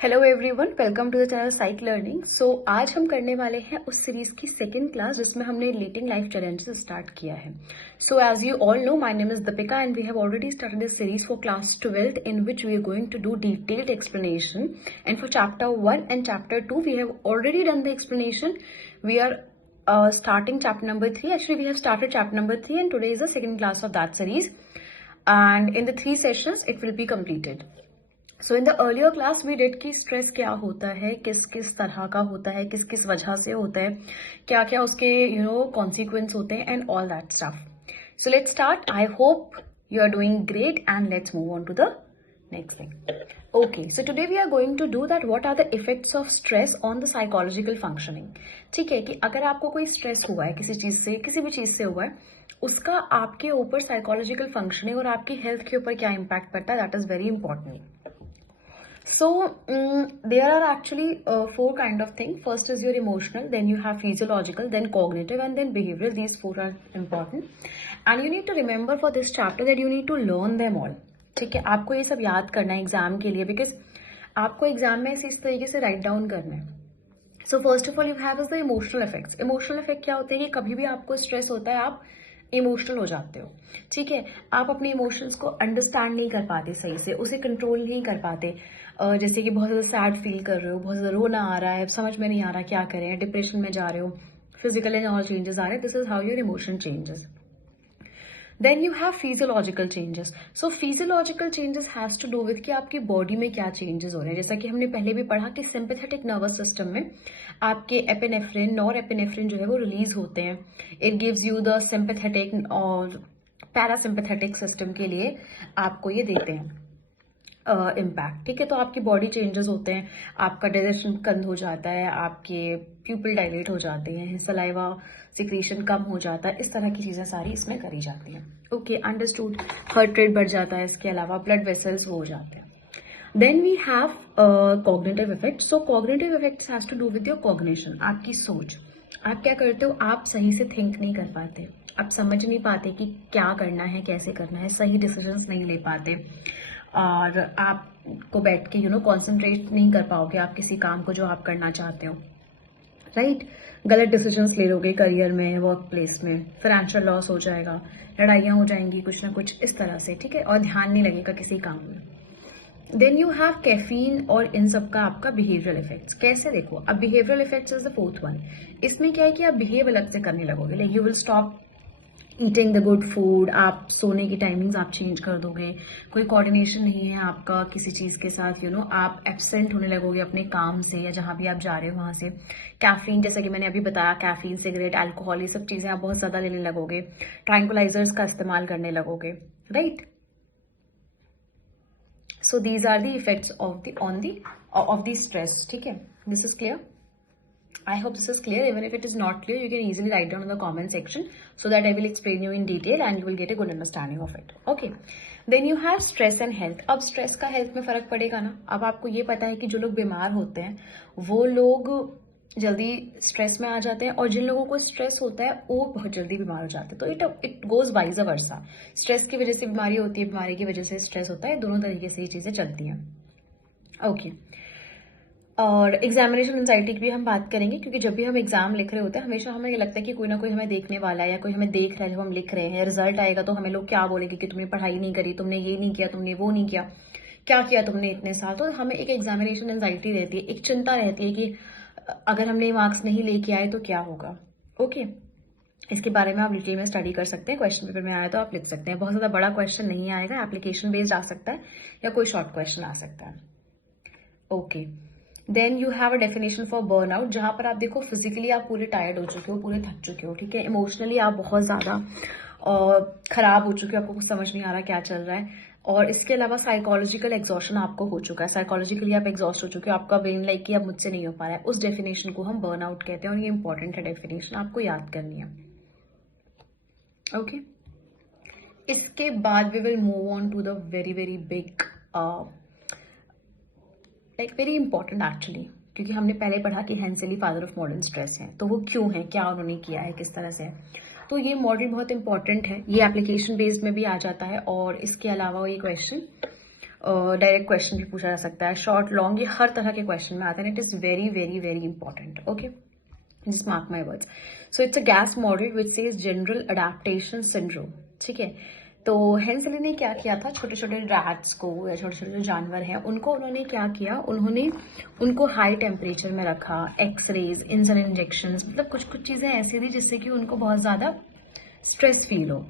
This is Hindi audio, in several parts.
Hello everyone, welcome to the channel psych learning. So आज हम करने वाले हैं उस सीरीज की सेकंड क्लास जिसमें हमने रिलेटिंग लाइफ चैलेंजेस स्टार्ट किया है। So as you all know, my name is Deepika and we have already started this series for class 12th in which we are going to do detailed explanation, and for chapter 1 and chapter 2 we have already done the explanation. We are starting chapter number 3. Actually, we have started chapter number 3 and today is the second class of that series, and in the 3 sessions it will be completed. So in the earlier class we did कि स्ट्रेस क्या होता है, किस किस तरह का होता है, किस किस वजह से होता है, क्या क्या उसके कॉन्सिक्वेंस होते हैं and all that stuff. So let's start. I hope you are doing great and let's move on to the next thing. Okay, so today we are going to do that what are the effects of stress on the psychological functioning. ठीक है कि अगर आपको कोई स्ट्रेस हुआ है किसी चीज से, किसी भी चीज से हुआ है, उसका आपके ऊपर साइकोलॉजिकल फंक्शनिंग और आपकी हेल्थ के ऊपर क्या इम्पैक्ट पड़ता है, that is very important. So there are actually 4 kind of things. First is your emotional, then you have physiological, then cognitive, and then behavioral. These 4 are important, and you need to remember for this chapter that you need to learn them all. ठीक है, आपको ये सब याद करना है एग्जाम के लिए, बिकॉज आपको एग्जाम में इस तरीके से राइट डाउन करना है. So first of all you have is the emotional effects. Emotional effect क्या होते हैं कि कभी भी आपको स्ट्रेस होता है आप इमोशनल हो जाते हो. ठीक है, आप अपने इमोशंस को अंडरस्टैंड नहीं कर पाते सही से, उसे कंट्रोल नहीं कर पाते. जैसे कि बहुत ज़्यादा सैड फील कर रहे हो, बहुत ज़्यादा रोना आ रहा है, समझ में नहीं आ रहा क्या करें, डिप्रेशन में जा रहे हो, फिजिकल एंड ऑल चेंजेस आ रहे हैं. This is how your emotion changes. Then you have physiological changes. So physiological changes has to do with कि आपकी बॉडी में क्या चेंजेस हो रहे हैं. जैसा कि हमने पहले भी पढ़ा कि सिंपैथेटिक नर्वस सिस्टम में आपके एपिनेफ्रिन, नॉर एपिनेफ्रिन जो है वो रिलीज होते हैं. It gives you the sympathetic और पैरासिम्पैथेटिक सिस्टम के लिए आपको ये देते हैं इम्पैक्ट. ठीक है, तो आपकी बॉडी चेंजेस होते हैं, आपका डाइजेशन कंद हो जाता है, आपके प्यूपिल डायलेट हो जाते हैं, सलाइवा सिक्रीशन कम हो जाता है. इस तरह की चीज़ें सारी इसमें करी जाती हैं. Okay, understood. हार्ट रेट बढ़ जाता है, इसके अलावा ब्लड वेसल्स हो जाते हैं. Then we have cognitive effect. So cognitive effects has to do with your cognition. आपकी सोच. आप क्या करते हो, आप सही से थिंक नहीं कर पाते, आप समझ नहीं पाते कि क्या करना है, कैसे करना है, सही डिसीजंस नहीं ले पाते, और आपको बैठ के कॉन्सेंट्रेट नहीं कर पाओगे आप किसी काम को जो आप करना चाहते हो. राइट, गलत डिसीजंस ले लोगे करियर में, वर्क प्लेस में, फाइनेंशियल लॉस हो जाएगा, लड़ाइयाँ हो जाएंगी कुछ ना कुछ इस तरह से. ठीक है, और ध्यान नहीं लगेगा किसी काम में. देन यू हैव कैफीन, और इन सब का आपका बिहेवियरल इफेक्ट्स. कैसे देखो, अब behavioural effects is the 4th one. इसमें क्या है कि आप बिहेव अलग से करने लगोगे. Like you will stop eating the good food, आप सोने की टाइमिंग्स आप चेंज कर दोगे, कोई कोऑर्डिनेशन नहीं है आपका किसी चीज़ के साथ, आप एब्सेंट होने लगोगे अपने काम से या जहाँ भी आप जा रहे हो वहाँ से. कैफीन, जैसे कि मैंने अभी बताया, कैफीन, सिगरेट, अल्कोहल, ये सब चीज़ें आप बहुत ज़्यादा लेने लगोगे. ट्रैंक्विलाइजर्स का इस्तेमाल करने लगोगे. Right, so these are the effects of the stress. ठीक है, this is clear. I hope this is clear. Even if it is not clear, you can easily write down in the comment section so that I will explain you in detail and you will get a good understanding of it. Okay, then you have stress and health. अब stress का health में फर्क पड़ेगा ना. अब आपको ये पता है कि जो लोग बीमार होते हैं वो लोग जल्दी स्ट्रेस में आ जाते हैं, और जिन लोगों को स्ट्रेस होता है वो बहुत जल्दी बीमार हो जाते हैं. तो it goes wise versa. Stress की वजह से बीमारी होती है, बीमारी की वजह से स्ट्रेस होता है. दोनों तरीके से ये चीज़ें चलती हैं. ओके, और एग्जामिनेशन एंजाइटी की भी हम बात करेंगे, क्योंकि जब भी हम एग्जाम लिख रहे होते हैं हमेशा हमें ये लगता है कि कोई ना कोई हमें देखने वाला है या कोई हमें देख रहा है जब हम लिख रहे हैं. रिजल्ट आएगा तो हमें लोग क्या बोलेंगे कि तुमने पढ़ाई नहीं करी, तुमने ये नहीं किया, तुमने वो नहीं किया, क्या किया तुमने इतने साल. तो हमें एक एग्जामिनेशन एंजाइटी रहती है, एक चिंता रहती है कि अगर हमने मार्क्स नहीं लेके आए तो क्या होगा. ओके, इसके बारे में आप डिटेल में स्टडी कर सकते हैं. क्वेश्चन पेपर में आया तो आप लिख सकते हैं. बहुत ज़्यादा बड़ा क्वेश्चन नहीं आएगा, एप्लीकेशन बेस्ड आ सकता है या कोई शॉर्ट क्वेश्चन आ सकता है. Okay, then you have a definition for burnout, जहां पर आप देखो फिजिकली आप पूरे टायर्ड हो चुके हो, पूरे थक चुके हो. ठीक है, इमोशनली आप बहुत ज़्यादा खराब हो चुके हो, आपको कुछ समझ नहीं आ रहा क्या चल रहा है. और इसके अलावा साइकोलॉजिकल एग्जॉशन आपको हो चुका है, साइकोलॉजिकली आप एग्जॉस्ट हो चुके हो, आपका ब्रेन लाइक कि अब मुझसे नहीं हो पा रहा है. उस डेफिनेशन को हम बर्नआउट कहते हैं, और ये इंपॉर्टेंट है डेफिनेशन, आपको याद करनी है. ओके, इसके बाद we will move on to the very very big, like very important actually, क्योंकि हमने पहले पढ़ा कि Hans Selye father of modern stress है. तो वो क्यों है, क्या उन्होंने किया है, किस तरह से है. तो ये मॉडल बहुत इंपॉर्टेंट है, ये एप्लीकेशन बेस्ड में भी आ जाता है. और इसके अलावा ये क्वेश्चन डायरेक्ट क्वेश्चन भी पूछा जा सकता है, शॉर्ट लॉन्ग, ये हर तरह के क्वेश्चन में आते हैं. It is very very very important. Okay, just mark my words. So it's a gas model which says general adaptation syndrome. ठीक है, तो हेंसली ने क्या किया था, छोटे छोटे रैट्स को या छोटे छोटे जो जानवर हैं उनको उन्होंने क्या किया, उन्होंने उनको हाई टेम्परेचर में रखा, एक्सरेज, इंसुलिन इंजेक्शन, मतलब कुछ कुछ चीज़ें ऐसी थी जिससे कि उनको बहुत ज़्यादा स्ट्रेस फील हो.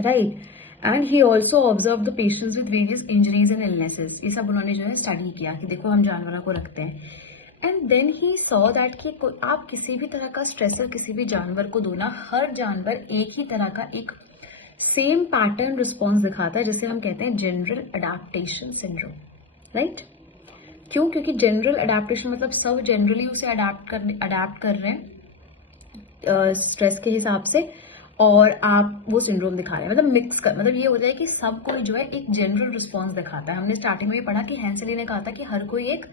Right. And he also observe the patients with various injuries and illnesses. ये सब उन्होंने जो है स्टडी किया कि देखो हम जानवरों को रखते हैं. And then he saw that कि आप किसी भी तरह का स्ट्रेसर किसी भी जानवर को दो ना, हर जानवर एक ही तरह का एक सेम पैटर्न रिस्पॉन्स दिखाता है, जिसे हम कहते हैं जनरल अडेप्टेशन सिंड्रोम. राइट. क्यों? क्योंकि जनरल अडेप्टेशन मतलब सब जनरली उसे अडेप्ट कर रहे हैं स्ट्रेस के हिसाब से, और आप वो सिंड्रोम दिखा रहे हैं, मतलब मिक्स कर, मतलब ये हो जाए कि सब कोई जो है एक जनरल रिस्पॉन्स दिखाता है. हमने स्टार्टिंग में भी पढ़ा कि हेंसली ने कहा था कि हर कोई एक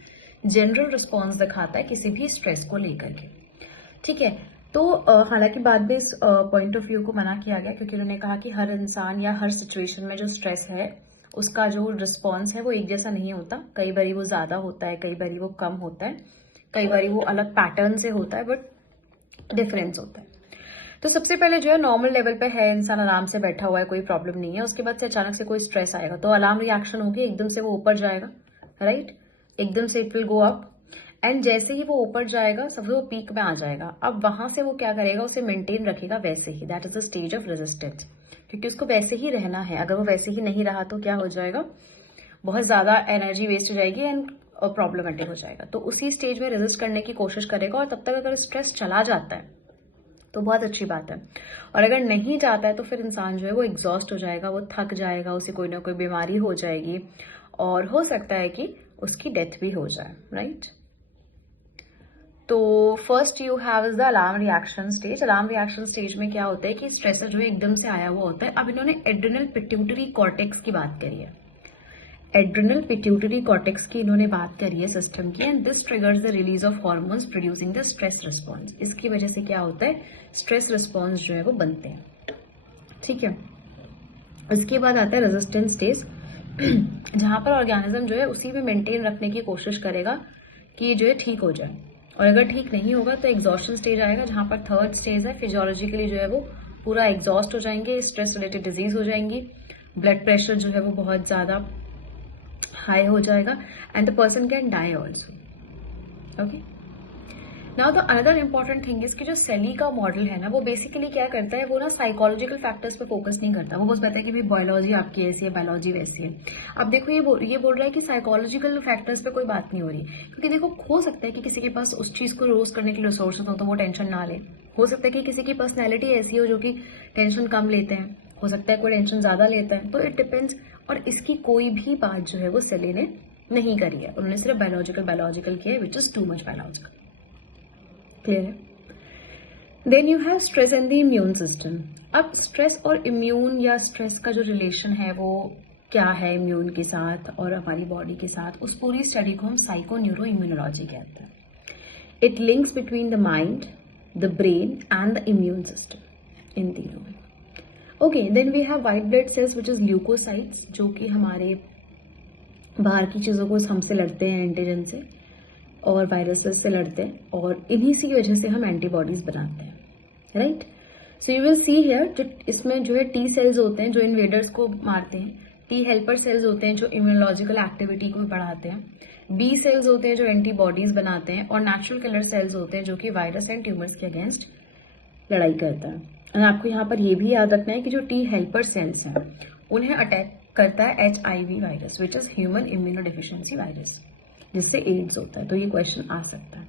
जनरल रिस्पॉन्स दिखाता है किसी भी स्ट्रेस को लेकर के. ठीक है, तो हालांकि बाद में इस पॉइंट ऑफ व्यू को मना किया गया, क्योंकि उन्होंने कहा कि हर इंसान या हर सिचुएशन में जो स्ट्रेस है उसका जो रिस्पॉन्स है वो एक जैसा नहीं होता. कई बार वो ज़्यादा होता है, कई बार वो कम होता है, कई बार वो अलग पैटर्न से होता है, बट डिफरेंस होता है. तो सबसे पहले जो है नॉर्मल लेवल पे है, इंसान आराम से बैठा हुआ है, कोई प्रॉब्लम नहीं है. उसके बाद से अचानक से कोई स्ट्रेस आएगा तो अलार्म रिएक्शन होगी, एकदम से वो ऊपर जाएगा. राइट. एकदम से it will go up, and जैसे ही वो ऊपर जाएगा सबसे वो पीक में आ जाएगा. अब वहां से वो क्या करेगा, उसे मेंटेन रखेगा वैसे ही. That is the stage of resistance, क्योंकि उसको वैसे ही रहना है. अगर वो वैसे ही नहीं रहा तो क्या हो जाएगा, बहुत ज्यादा एनर्जी वेस्ट हो जाएगी एंड प्रॉब्लमेटिक हो जाएगा. तो उसी स्टेज में रेजिस्ट करने की कोशिश करेगा, और तब तक अगर स्ट्रेस चला जाता है तो बहुत अच्छी बात है, और अगर नहीं जाता है तो फिर इंसान जो है वो एग्जॉस्ट हो जाएगा, वो थक जाएगा, उसे कोई ना कोई बीमारी हो जाएगी, और हो सकता है कि उसकी डेथ भी हो जाए. राइट. तो first you have is the alarm reaction stage. Alarm reaction stage में क्या होता है कि स्ट्रेसर जो है एकदम से आया हुआ होता है. अब इन्होंने एड्रिनल पिट्यूटरी कॉर्टेक्स की बात करी है, एड्रिनल पिट्यूटरी कॉर्टेक्स की इन्होंने बात करी है सिस्टम की, and this triggers the release of hormones producing the stress response. इसकी वजह से क्या होता है, स्ट्रेस रिस्पॉन्स जो है वो बनते हैं. ठीक है. इसके बाद आता है रेजिस्टेंस स्टेज, जहां पर ऑर्गेनिज्म जो है उसी में मेंटेन रखने की कोशिश करेगा कि ये जो है ठीक हो जाए, और अगर ठीक नहीं होगा तो एग्जॉस्शन स्टेज आएगा, जहां पर थर्ड स्टेज है फिजियोलॉजिकली जो है वो पूरा एग्जॉस्ट हो जाएंगे, स्ट्रेस रिलेटेड डिजीज हो जाएंगी, ब्लड प्रेशर जो है वो बहुत ज्यादा हाई हो जाएगा, and the person can die also. Okay. Now the another important thing is कि जो सेली का मॉडल है ना, वो बेसिकली क्या करता है, वो ना साइकोलॉजिकल फैक्टर्स पे फोकस नहीं करता. वो बस कहता है कि भाई बायोलॉजी आपकी ऐसी है, बायोलॉजी वैसी है. अब देखो ये बोल रहा है कि साइकोलॉजिकल फैक्टर्स पे कोई बात नहीं हो रही, क्योंकि देखो हो सकता है कि किसी के पास उस चीज को रोज करने के लिए रिसोर्सेज हो तो वो टेंशन ना ले. हो सकता है कि किसी की पर्सनैलिटी ऐसी हो जो कि टेंशन कम लेते हैं, हो सकता है कोई टेंशन ज्यादा लेता है. तो इट डिपेंड्स. और इसकी कोई भी बात जो है वो सेली ने नहीं करी है, उन्होंने सिर्फ बायोलॉजिकल किया है, which is too much biological. Clear है. Then you have stress and the immune system. अब स्ट्रेस और इम्यून या स्ट्रेस का जो रिलेशन है वो क्या है इम्यून के साथ और हमारी बॉडी के साथ, उस पूरी स्टडी को हम साइको न्यूरो इम्यूनोलॉजी कहते हैं. It links between the mind, the brain and the immune system, इन तीनों में. Okay. Then we have white blood cells which is leucocytes, जो कि हमारे बाहर की चीजों को हमसे लड़ते हैं, एंटीजन से और वायरसेस से लड़ते हैं, और इन्हीं सी वजह से हम एंटीबॉडीज बनाते हैं. Right. So you will see here, इसमें जो है टी सेल्स होते हैं जो इन्वेडर्स को मारते हैं, टी हेल्पर सेल्स होते हैं जो इम्यूनोलॉजिकल एक्टिविटी को बढ़ाते हैं, बी सेल्स होते हैं जो एंटीबॉडीज बनाते हैं, और नेचुरल किलर सेल्स होते हैं जो कि वायरस एंड ट्यूमर्स के अगेंस्ट लड़ाई करता है. और आपको यहाँ पर यह भी याद रखना है कि जो टी हेल्पर सेल्स हैं उन्हें अटैक करता है HIV virus, which is human immunodeficiency virus, जिससे एड्स होता है. तो ये क्वेश्चन आ सकता है.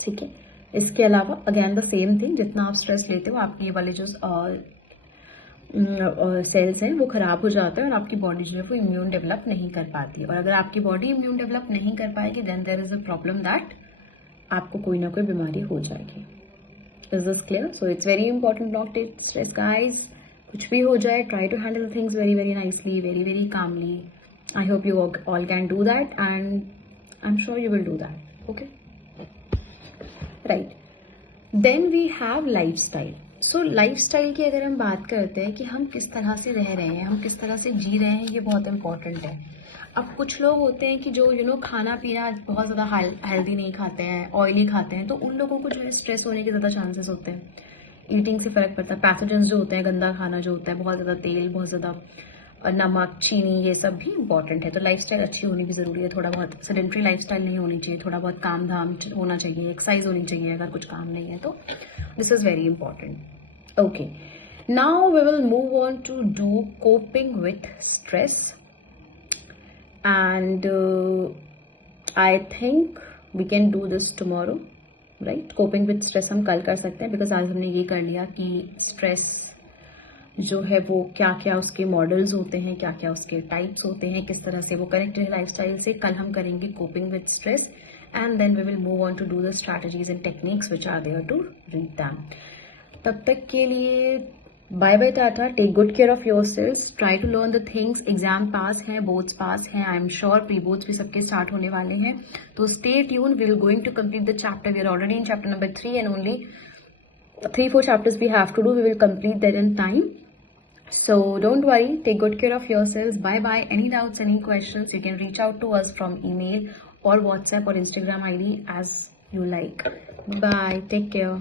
ठीक है. इसके अलावा अगेन द सेम थिंग, जितना आप स्ट्रेस लेते हो आपकी ये वाले जो सेल्स हैं वो खराब हो जाते हैं, और आपकी बॉडी जो है वो इम्यून डेवलप नहीं कर पाती. और अगर आपकी बॉडी इम्यून डेवलप नहीं कर पाएगी then there is a problem that आपको कोई ना कोई बीमारी हो जाएगी. Is this clear? So it's very important not take stress guys. कुछ भी हो जाए, try to handle things very very nicely, very very calmly. I hope you all can do that, and I'm sure you will do that. Okay. Right. Then we have lifestyle. So lifestyle की अगर हम बात करते हैं कि हम किस तरह से रह रहे हैं, हम किस तरह से जी रहे हैं, ये बहुत इंपॉर्टेंट है। अब कुछ लोग होते हैं कि जो खाना पीना बहुत ज़्यादा हेल्दी नहीं खाते हैं, ऑयली खाते हैं, तो उन लोगों को जो है स्ट्रेस होने के ज़्यादा चांसेस होते हैं। ईटिंग से फ़र्क पड़ता है। पैथोजेंस जो होते हैं, गंदा खाना जो होता है, बहुत ज़्यादा तेल, बहुत ज़्यादा नमक, चीनी, ये सब भी इंपॉर्टेंट है। तो लाइफस्टाइल अच्छी होनी भी ज़रूरी है। थोड़ा बहुत सेडेंट्री लाइफस्टाइल नहीं होनी चाहिए, थोड़ा बहुत काम धाम होना चाहिए, एक्सरसाइज होनी चाहिए अगर कुछ काम नहीं है तो। This is very important. Okay, now we will move on to do coping with stress, and I think we can do this tomorrow, right? coping with stress हम कल कर सकते हैं, because आज हमने ये कर लिया कि stress जो है वो क्या क्या उसके मॉडल्स होते हैं, क्या क्या उसके टाइप्स होते हैं, किस तरह से वो कनेक्ट है लाइफस्टाइल से। कल हम करेंगे coping with stress, and then we will move on to do the strategies and techniques which are there to read them. तब तक के लिए bye bye, tata, take good care of your selves, try to learn the things. Exam पास हैं, बोर्ड्स पास हैं, I am sure pre boards भी सबके स्टार्ट होने वाले हैं, तो stay tune, we will going to complete the chapter. We are already in chapter number 3 and only 3-4 chapters we have to do. We will complete that in time. So don't worry, take good care of yourselves. Bye bye. Any doubts, any questions, you can reach out to us from email or WhatsApp or Instagram ID as you like. Bye. Take care.